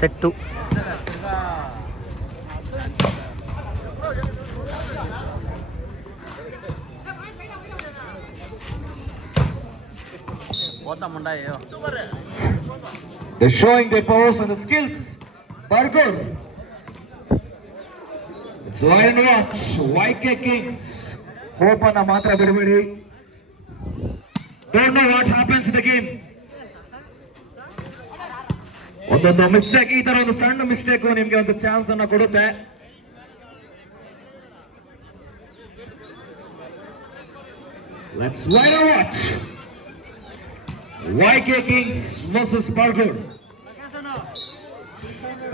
ಸೆಟ್ 2. They're showing their powers and the skills. Burger. It's wide and watch. YK Kings. Hope on a matra bidibidi. Don't know what happens in the game. ಒಂದೊಂದು ಮಿಸ್ಟೇಕ್, ಈ ತರ ಒಂದು ಸಣ್ಣ ಮಿಸ್ಟೇಕ್ ನಿಮ್ಗೆ ಒಂದು ಚಾನ್ಸ್ ಅನ್ನ ಕೊಡುತ್ತೆ. Let's wait and watch. YK Kings versus Burger.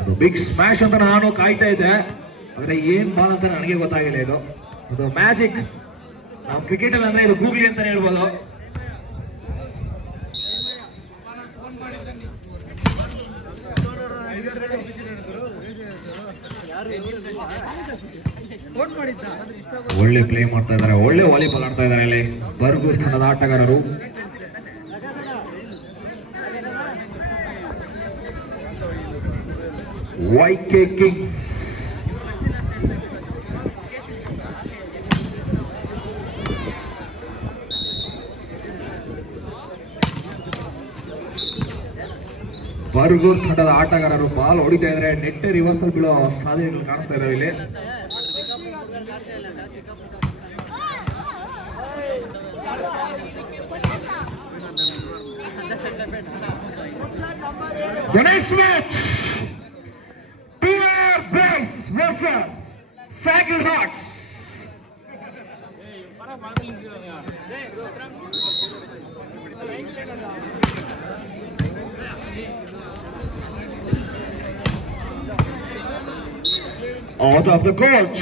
ಅದು ಬಿಗ್ ಸ್ಮ್ಯಾಶ್ ಅಂತ ನಾನು ಕಾಯ್ತಾ ಇದ್ದೆ, ಆದ್ರೆ ಏನ್ ಬಾಲ್ ಅಂತ ನನಗೆ ಗೊತ್ತಾಗಿಲ್ಲ. ಇದು ಮ್ಯಾಜಿಕ್. ನಾವು ಕ್ರಿಕೆಟ್ ಅಲ್ಲಿ ಅಂದ್ರೆ ಇದು ಗೂಗ್ಲಿ ಅಂತಾನೆ ಹೇಳ್ಬೋದು. ಒಳ್ಳೆ ಪ್ಲೇ ಮಾಡ್ತಾ ಇದ್ದಾರೆ, ಒಳ್ಳೆ ವಾಲಿಬಾಲ್ ಆಡ್ತಾ ಇದ್ದಾರೆ ಇಲ್ಲಿ ಬರ್ಗೂರ್ ತಂಡದ ಆಟಗಾರರು. YK Kings ಬರ್ಗೂರ್ ತಂಡದ ಆಟಗಾರರು ಬಾಲ್ ಹೊಡಿತಾ ಇದ್ದಾರೆ. ನೆಟ್ ರಿವರ್ಸಲ್ ಬೀಳೋ ಸಾಧ್ಯತೆಗಳು ಕಾಣಿಸ್ತಾ ಇದಾವೆ ಇಲ್ಲಿ. Ganesh match. PR Bryce versus Sacred Hearts. Out of the coach.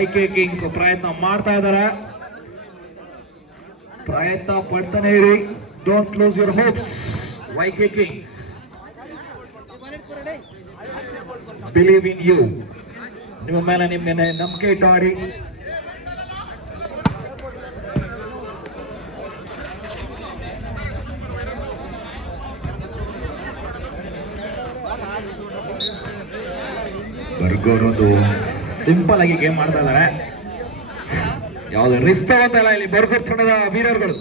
YK Kings ಪ್ರಯತ್ನ ಮಾಡ್ತಾ ಇದ್ದಾರೆ. ಪ್ರಯತ್ನ ಪಡ್ತಾನೆ ಇರಿ. Don't lose your hopes. YK Kings. Believe in you. ನಿಮ್ಮ ಮೇಲೆ ನಿಮಗೆ ನಂಬಿಕೆ ಇಟ್ಟು ಆಡಿ. ಬರ್ಗೂರ್ ಒಂದು ಸಿಂಪಲ್ ಆಗಿ ಗೇಮ್ ಮಾಡ್ತಾ ಇದ್ದಾರೆ. ಯಾವ್ದು ರಿಸ್ಕ್ ತಗೋತಾ ಇಲ್ಲ ಇಲ್ಲಿ ಬರ್ಗೂರ್ ತಂಡದ ವೀರರುಗಳು.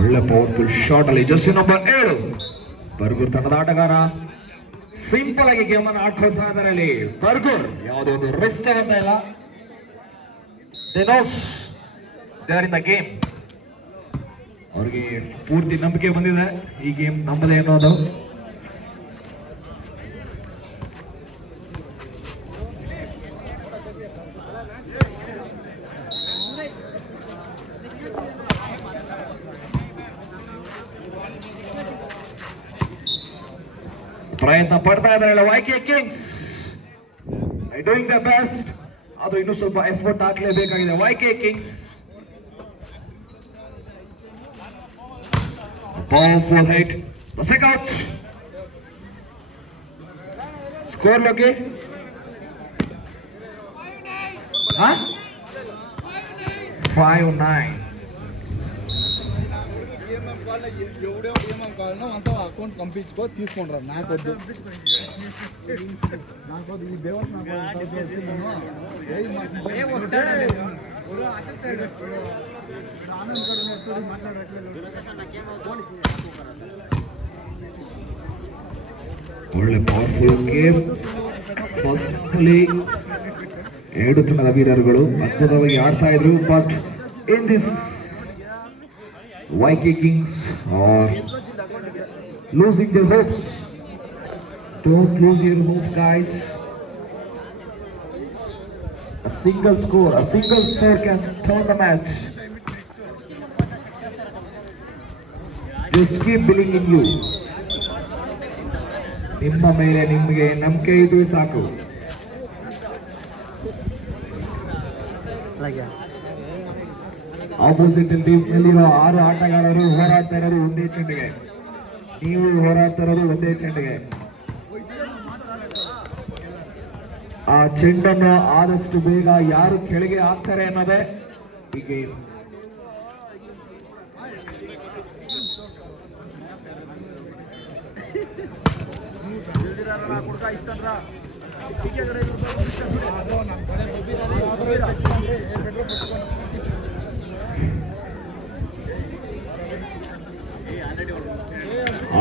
ಒಳ್ಳೆ ಪವರ್ಫುಲ್ ಶಾಟ್ ಅಲ್ಲಿ ಜರ್ಸಿ ನಂಬರ್ 7 ಬರ್ಗೂರ್ ತಂಡದ ಆಟಗಾರ ಸಿಂಪಲ್ ಆಗಿ ಗೇಮ್ ಅನ್ನು ಆಡ್ಕೊಳ್ತಾ ಇದ್ದಾರೆ ಇಲ್ಲಿ ಬರ್ಗೂರ್. ಯಾವುದೋ ಒಂದು ರಿಸ್ಕ್ ತಗೊಂತ ಇಲ್ಲ. They knows they are in the game. ಅವ್ರಿಗೆ ಪೂರ್ತಿ ನಂಬಿಕೆ ಬಂದಿದೆ ಈ ಗೇಮ್ ನಮ್ಮದೇ ಅನ್ನೋದು. ಪ್ರಯತ್ನ ಪಡ್ತಾ ಇದ್ದಾರೆ YK Kings. Doing the best. ಆದ್ರೂ ಇನ್ನೂ ಸ್ವಲ್ಪ ಎಫರ್ಟ್ ಹಾಕ್ಲೇಬೇಕಾಗಿದೆ YK Kings. Powerful hit. The check out. Score loki. Huh? 5-9. ఎవడో ఏమేమి కావాలన్నా అంతా అకౌంట్ పంపించుకో తీసుకుంటారు. నాకొద్దు ఈ బేవస్ ಒಳ್ಳೆ ಪವರ್ಫುಲ್ ಗೇಮ್. ಫಸ್ಟ್ಲಿ 7 ತಂಡದ ವೀರರುಗಳು ಅದ್ಭುತವಾಗಿ ಆಡ್ತಾ ಇದ್ರು. But in this YK Kings are losing their hopes. Don't lose your hope, guys. A single score, a single serve can turn the match. Just keep believing in you. ನಿಮ್ಮ ಮೇಲೆ ನಿಮಗೆ ನಂಬಿಕೆ ಇದ್ರೆ ಸಾಕು. ಆಪೋಸಿಟ್ ಟೀಮ್ ನಲ್ಲಿರೋ 6 ಆಟಗಾರರು ಹೋರಾಡ್ತಾ ಇರೋರು ಒಂದೇ ಚೆಂಡಿಗೆ. ನೀವು ಹೋರಾಡ್ತಾ ಇರೋದು ಒಂದೇ ಚೆಂಡಿಗೆ. ಆ ಚೆಂಡನ್ನು ಆದಷ್ಟು ಬೇಗ ಯಾರು ಕೆಳಗೆ ಹಾಕ್ತಾರೆ ಅನ್ನೋದೇ ಈ ಗೇಮ್.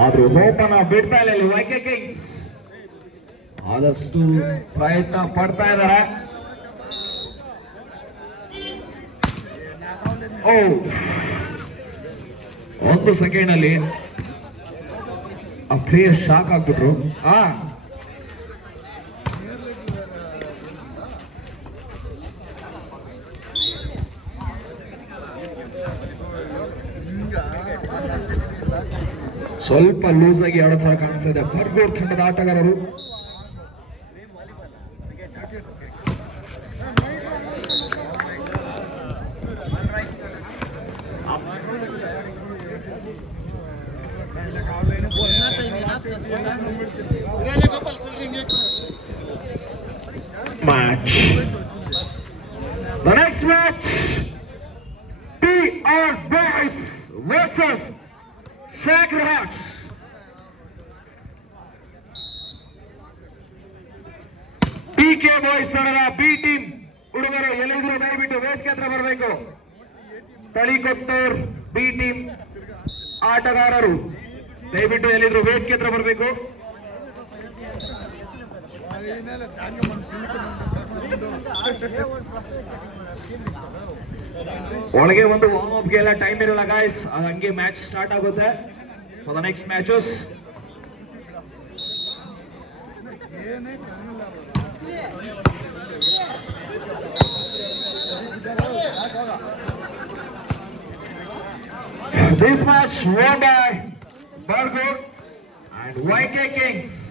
ಆದ್ರೂ ಹೋಪನ ಬಿಡ್ತಾ ಇಲ್ಲ ಇಲ್ಲಿ ವೈಕೆ ಕಿಂಗ್ಸ್. ಆದಷ್ಟು ಪ್ರಯತ್ನ ಪಡ್ತಾ ಇದ್ದಾರೆ. ಓ, ಒಂದು ಸೆಕೆಂಡ್ ಅಲ್ಲಿ ಆ ಪ್ಲೇಯರ್ ಶಾಕ್ ಆಗ್ಬಿಟ್ರು. ಸ್ವಲ್ಪ ಲೂಸ್ ಆಗಿ ಆಡೋ ತರ ಕಾಣಿಸ್ತಾ ಬರ್ಗೂರ್ ತಂಡದ ಆಟಗಾರರು. Match. The next match, PR Boys versus Sacred Hearts. PK Boys ತಂಡದ ಬಿ ಟೀಮ್ ಹುಡುಗರು ಎಲ್ಲಿದ್ರು ದಯವಿಟ್ಟು ವೇದಿಕೆ ಹತ್ರ ಬರಬೇಕು. ತಳಿಕೊಟ್ಟೂರ್ ಬಿ ಟೀಮ್ ಆಟಗಾರರು ದಯವಿಟ್ಟು ಎಲ್ಲಿದ್ರು ವೇದಿಕೆ ಹತ್ರ ಬರಬೇಕು. ಒಳಗೆ ಒಂದು ವಾರ್ಮ್ ಅಪ್ ಗೆಲ್ಲ ಟೈಮ್ ಇರಲ್ಲ ಗಾಯ್ಸ್, ಅದು ಹಂಗೆ ಮ್ಯಾಚ್ ಸ್ಟಾರ್ಟ್ ಆಗುತ್ತೆ for the next matches. This match won by Bargur and YK Kings.